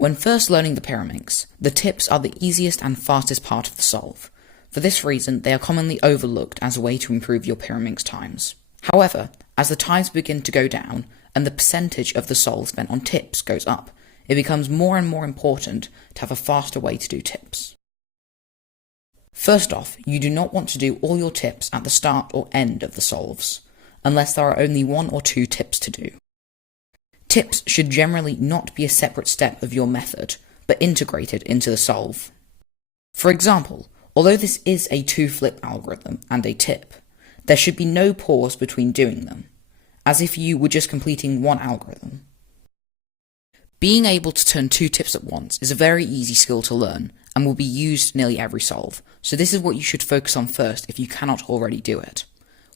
When first learning the Pyraminx, the tips are the easiest and fastest part of the solve. For this reason, they are commonly overlooked as a way to improve your Pyraminx times. However, as the times begin to go down, and the percentage of the solve spent on tips goes up, it becomes more and more important to have a faster way to do tips. First off, you do not want to do all your tips at the start or end of the solves, unless there are only 1 or 2 tips to do. Tips should generally not be a separate step of your method, but integrated into the solve. For example, although this is a 2-flip algorithm and a tip, there should be no pause between doing them, as if you were just completing one algorithm. Being able to turn 2 tips at once is a very easy skill to learn and will be used nearly every solve, so this is what you should focus on first if you cannot already do it.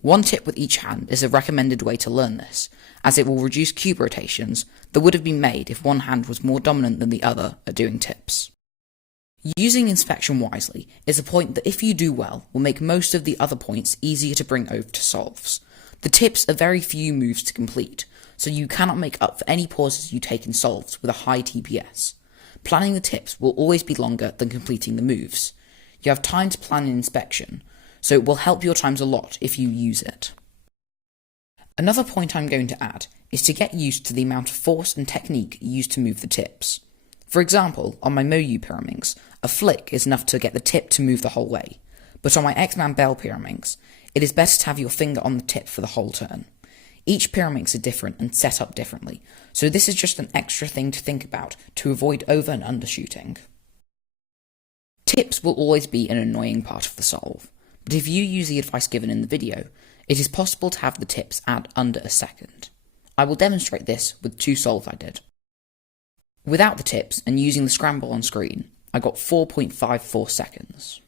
1 tip with each hand is a recommended way to learn this, as it will reduce cube rotations that would have been made if one hand was more dominant than the other at doing tips. Using inspection wisely is a point that if you do well will make most of the other points easier to bring over to solves. The tips are very few moves to complete, so you cannot make up for any pauses you take in solves with a high TPS. Planning the tips will always be longer than completing the moves. You have time to plan an inspection, so it will help your times a lot if you use it. Another point I'm going to add is to get used to the amount of force and technique used to move the tips. For example, on my Moyu Pyraminx, a flick is enough to get the tip to move the whole way, but on my X-Man Bell Pyraminx, it is better to have your finger on the tip for the whole turn. Each Pyraminx is different and set up differently, so this is just an extra thing to think about to avoid over and undershooting. Tips will always be an annoying part of the solve, but if you use the advice given in the video, it is possible to have the tips add under a second. I will demonstrate this with 2 solves I did. Without the tips and using the scramble on screen, I got 4.54 seconds.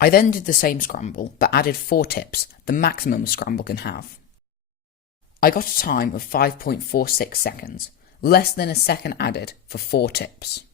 I then did the same scramble but added 4 tips, the maximum a scramble can have. I got a time of 5.46 seconds, less than a second added for 4 tips.